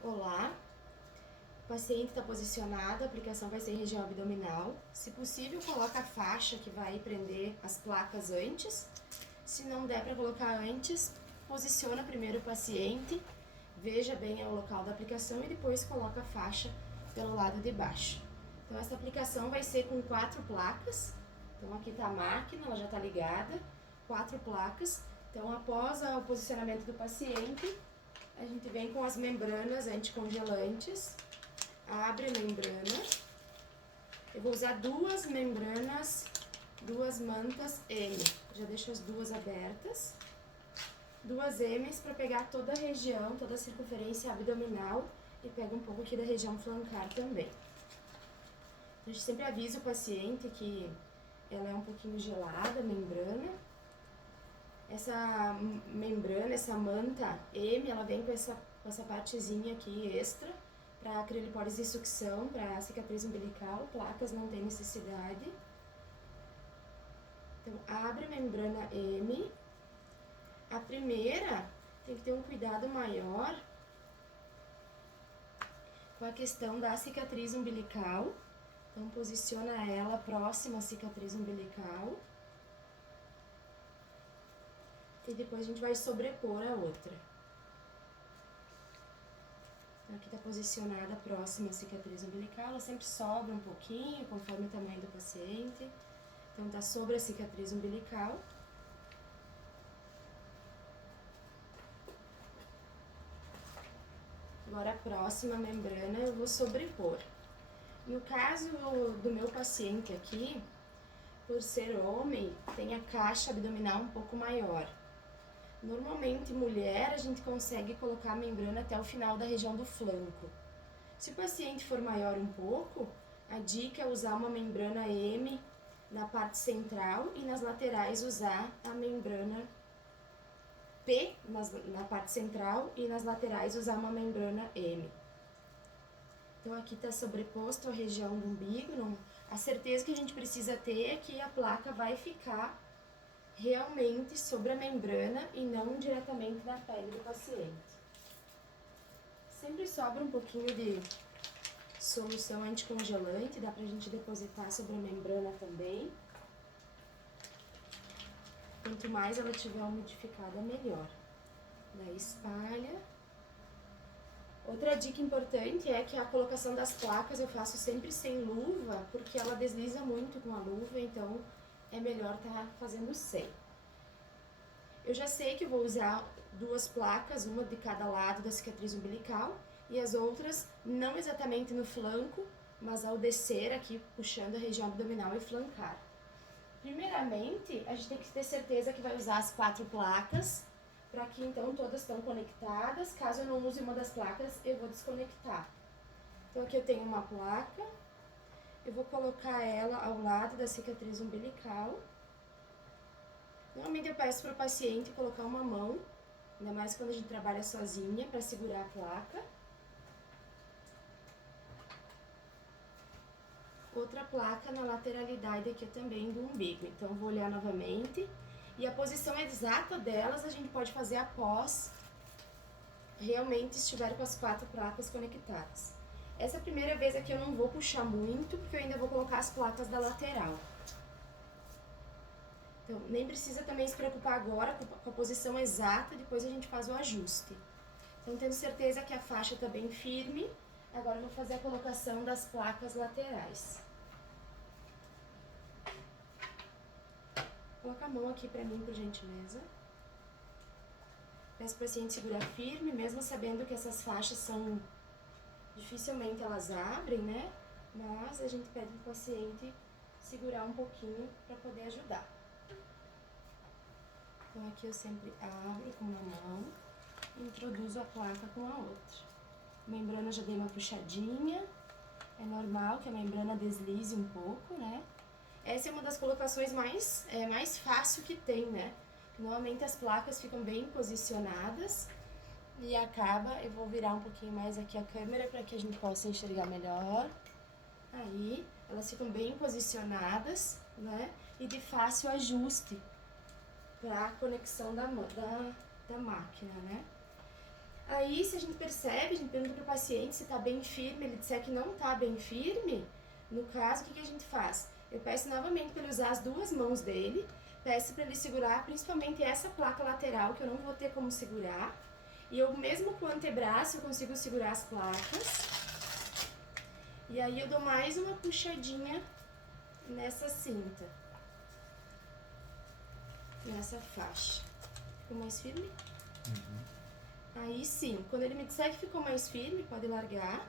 Olá, o paciente está posicionado, a aplicação vai ser em região abdominal. Se possível, coloca a faixa que vai prender as placas antes. Se não der para colocar antes, posiciona primeiro o paciente, veja bem o local da aplicação e depois coloca a faixa pelo lado de baixo. Então, essa aplicação vai ser com 4 placas. Então, aqui está a máquina, ela já está ligada, 4 placas. Então, após o posicionamento do paciente, a gente vem com as membranas anticongelantes, abre a membrana. Eu vou usar 2 membranas, 2 mantas M. Já deixo as 2 abertas. 2 M's para pegar toda a região, toda a circunferência abdominal e pega um pouco aqui da região flancar também. A gente sempre avisa o paciente que ela é um pouquinho gelada, a membrana. Essa membrana, essa manta M, ela vem com essa partezinha aqui extra para criolipólise e sucção, para cicatriz umbilical, placas não tem necessidade. Então, abre a membrana M. A primeira tem que ter um cuidado maior com a questão da cicatriz umbilical. Então, posiciona ela próxima à cicatriz umbilical. E depois a gente vai sobrepor a outra. Aqui está posicionada próxima à cicatriz umbilical, ela sempre sobra um pouquinho, conforme o tamanho do paciente. Então, está sobre a cicatriz umbilical. Agora, a próxima membrana eu vou sobrepor. No caso do meu paciente aqui, por ser homem, tem a caixa abdominal um pouco maior. Normalmente, mulher, a gente consegue colocar a membrana até o final da região do flanco. Se o paciente for maior um pouco, a dica é usar uma membrana M na parte central e nas laterais usar a membrana P na parte central e nas laterais usar uma membrana M. Então, aqui está sobreposto a região do umbigo. A certeza que a gente precisa ter é que a placa vai ficar realmente sobre a membrana e não diretamente na pele do paciente. Sempre sobra um pouquinho de solução anticongelante, dá pra gente depositar sobre a membrana também. Quanto mais ela tiver umidificada, melhor. Daí espalha. Outra dica importante é que a colocação das placas eu faço sempre sem luva, porque ela desliza muito com a luva, então é melhor estar fazendo sem. Eu já sei que vou usar 2 placas, uma de cada lado da cicatriz umbilical, e as outras não exatamente no flanco, mas ao descer aqui, puxando a região abdominal e flancar. Primeiramente, a gente tem que ter certeza que vai usar as 4 placas, para que então todas estão conectadas. Caso eu não use uma das placas, eu vou desconectar. Então aqui eu tenho uma placa, eu vou colocar ela ao lado da cicatriz umbilical. Normalmente eu peço para o paciente colocar uma mão, ainda mais quando a gente trabalha sozinha, para segurar a placa. Outra placa na lateralidade aqui também do umbigo. Então, vou olhar novamente. E a posição exata delas a gente pode fazer após realmente estiver com as 4 placas conectadas. Essa primeira vez aqui eu não vou puxar muito, porque eu ainda vou colocar as placas da lateral. Então, nem precisa também se preocupar agora com a posição exata, depois a gente faz o ajuste. Então, tendo certeza que a faixa está bem firme, agora eu vou fazer a colocação das placas laterais. Coloca a mão aqui para mim, por gentileza. Peço para o paciente segurar firme, mesmo sabendo que essas faixas são... dificilmente elas abrem, né? Mas a gente pede para o paciente segurar um pouquinho para poder ajudar. Então, aqui eu sempre abro com uma mão e introduzo a placa com a outra. A membrana já dei uma puxadinha. É normal que a membrana deslize um pouco, né? Essa é uma das colocações mais fácil que tem, né? Normalmente as placas ficam bem posicionadas e acaba... Eu vou virar um pouquinho mais aqui a câmera para que a gente possa enxergar melhor. Aí, elas ficam bem posicionadas, né? E de fácil ajuste para a conexão da máquina, né? Aí, se a gente percebe, a gente pergunta pro paciente se tá bem firme, ele disser que não tá bem firme, no caso, o que a gente faz? Eu peço novamente para ele usar as duas mãos dele, peço para ele segurar principalmente essa placa lateral, que eu não vou ter como segurar, e eu mesmo com o antebraço eu consigo segurar as placas, e aí eu dou mais uma puxadinha nessa cinta, nessa faixa. Ficou mais firme? Aí sim, quando ele me disser que ficou mais firme, pode largar.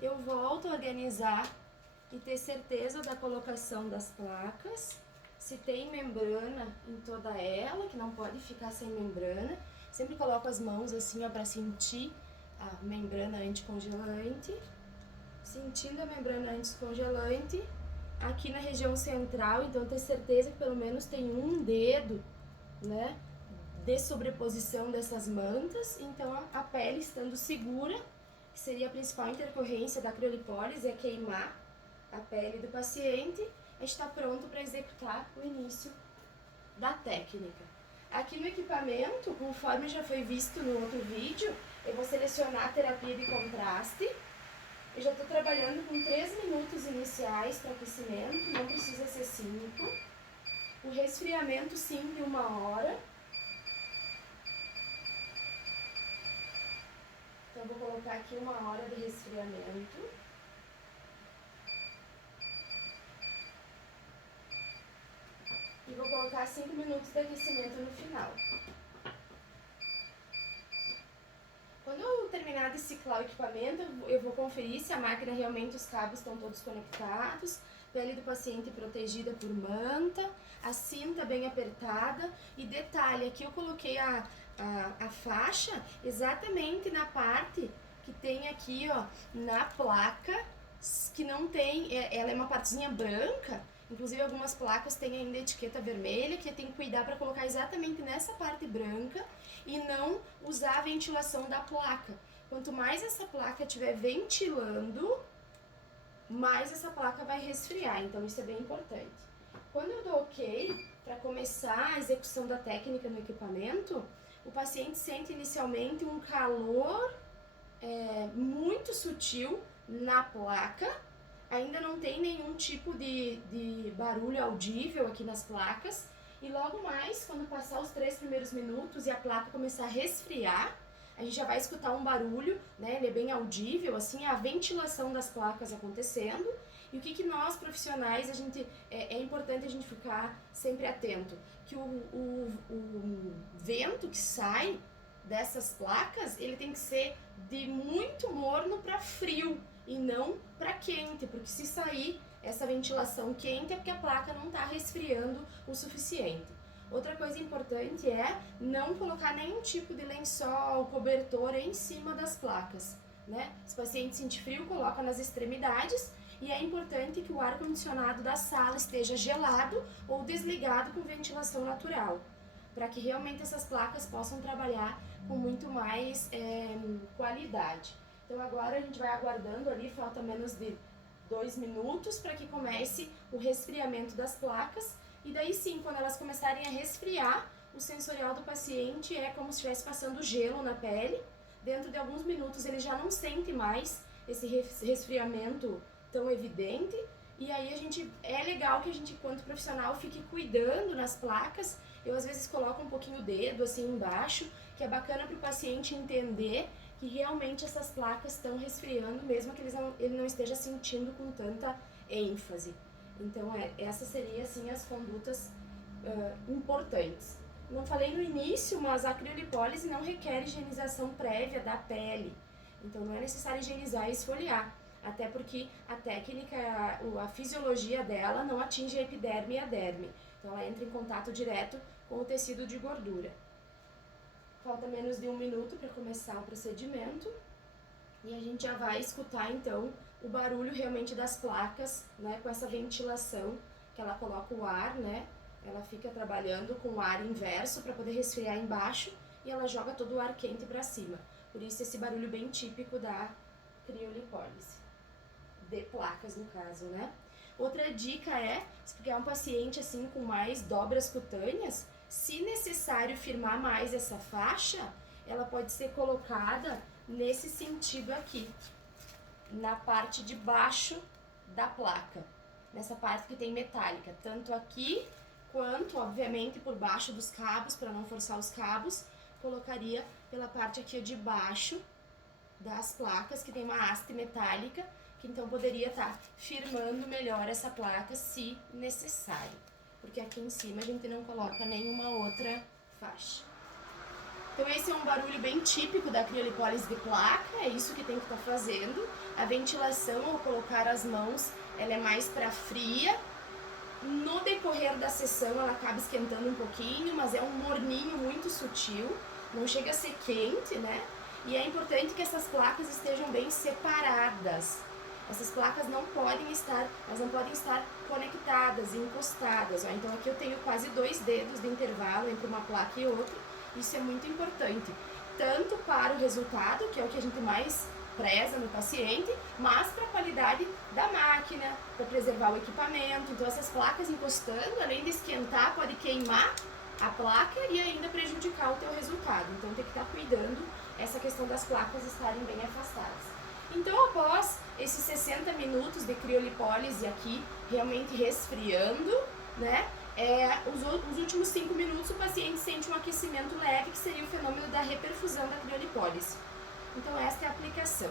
Eu volto a organizar e ter certeza da colocação das placas. Se tem membrana em toda ela, que não pode ficar sem membrana. Sempre coloco as mãos assim, ó, pra sentir a membrana anticongelante. Sentindo a membrana anticongelante aqui na região central, então ter certeza que pelo menos tem um dedo, né, de sobreposição dessas mantas. Então a pele estando segura, que seria a principal intercorrência da criolipólise, é queimar a pele do paciente, a gente está pronto para executar o início da técnica. Aqui no equipamento, conforme já foi visto no outro vídeo, eu vou selecionar a terapia de contraste. Eu já estou trabalhando com 3 minutos iniciais para aquecimento, não precisa ser 5. O resfriamento sim de 1 hora. Então, eu vou colocar aqui 1 hora de resfriamento. E vou colocar 5 minutos de aquecimento no final. Quando eu terminar de ciclar o equipamento, eu vou conferir se a máquina realmente, os cabos estão todos conectados, pele do paciente protegida por manta, a cinta bem apertada. E detalhe, aqui eu coloquei a faixa exatamente na parte que tem aqui, ó, na placa, que não tem, ela é uma partezinha branca. Inclusive algumas placas têm ainda etiqueta vermelha, que tem que cuidar para colocar exatamente nessa parte branca e não usar a ventilação da placa. Quanto mais essa placa estiver ventilando, mais essa placa vai resfriar, então isso é bem importante. Quando eu dou ok para começar a execução da técnica no equipamento, o paciente sente inicialmente um calor muito sutil na placa. Ainda não tem nenhum tipo de barulho audível aqui nas placas. E logo mais, quando passar os 3 primeiros minutos e a placa começar a resfriar, a gente já vai escutar um barulho, né? Ele é bem audível, assim, a ventilação das placas acontecendo. E o que nós, profissionais, é importante a gente ficar sempre atento. Que o vento que sai dessas placas, ele tem que ser de muito morno para frio e não para quente, porque se sair essa ventilação quente é porque a placa não está resfriando o suficiente. Outra coisa importante é não colocar nenhum tipo de lençol, cobertor em cima das placas, né? Se o paciente sentir frio, coloca nas extremidades, e é importante que o ar-condicionado da sala esteja gelado ou desligado com ventilação natural, para que realmente essas placas possam trabalhar com muito mais qualidade. Então agora a gente vai aguardando ali, falta menos de 2 minutos para que comece o resfriamento das placas. E daí sim, quando elas começarem a resfriar, o sensorial do paciente é como se estivesse passando gelo na pele. Dentro de alguns minutos ele já não sente mais esse resfriamento tão evidente. E aí é legal que a gente, enquanto profissional, fique cuidando nas placas. Eu às vezes coloco um pouquinho o dedo assim embaixo, que é bacana para o paciente entender que realmente essas placas estão resfriando, mesmo que ele não esteja sentindo com tanta ênfase. Então, essas seriam assim as condutas importantes. Não falei no início, mas a criolipólise não requer higienização prévia da pele. Então, não é necessário higienizar e esfoliar. Até porque a técnica, a fisiologia dela não atinge a epiderme e a derme. Então, ela entra em contato direto com o tecido de gordura. Falta menos de 1 minuto para começar o procedimento. E a gente já vai escutar, então, o barulho realmente das placas, né? Com essa ventilação, que ela coloca o ar, né? Ela fica trabalhando com o ar inverso para poder resfriar embaixo e ela joga todo o ar quente para cima. Por isso, esse barulho bem típico da criolipólise. De placas, no caso, né? Outra dica é, se pegar um paciente assim com mais dobras cutâneas, se necessário firmar mais essa faixa, ela pode ser colocada nesse sentido aqui, na parte de baixo da placa, nessa parte que tem metálica, tanto aqui quanto, obviamente, por baixo dos cabos, para não forçar os cabos, colocaria pela parte aqui de baixo das placas, que tem uma haste metálica, que então poderia estar firmando melhor essa placa se necessário, porque aqui em cima a gente não coloca nenhuma outra faixa. Então esse é um barulho bem típico da criolipólise de placa, é isso que tem que estar fazendo. A ventilação ao colocar as mãos, ela é mais para fria. No decorrer da sessão ela acaba esquentando um pouquinho, mas é um morninho muito sutil, não chega a ser quente, né? E é importante que essas placas estejam bem separadas. Essas placas não podem estar conectadas, encostadas. Ó. Então aqui eu tenho quase 2 dedos de intervalo entre uma placa e outra. Isso é muito importante, tanto para o resultado, que é o que a gente mais preza no paciente, mas para a qualidade da máquina, para preservar o equipamento. Então essas placas encostando, além de esquentar, pode queimar a placa e ainda prejudicar o teu resultado. Então tem que estar cuidando essa questão das placas estarem bem afastadas. Então após esses 60 minutos de criolipólise aqui, realmente resfriando, né? Os últimos 5 minutos o paciente sente um aquecimento leve, que seria o fenômeno da reperfusão da criolipólise. Então esta é a aplicação.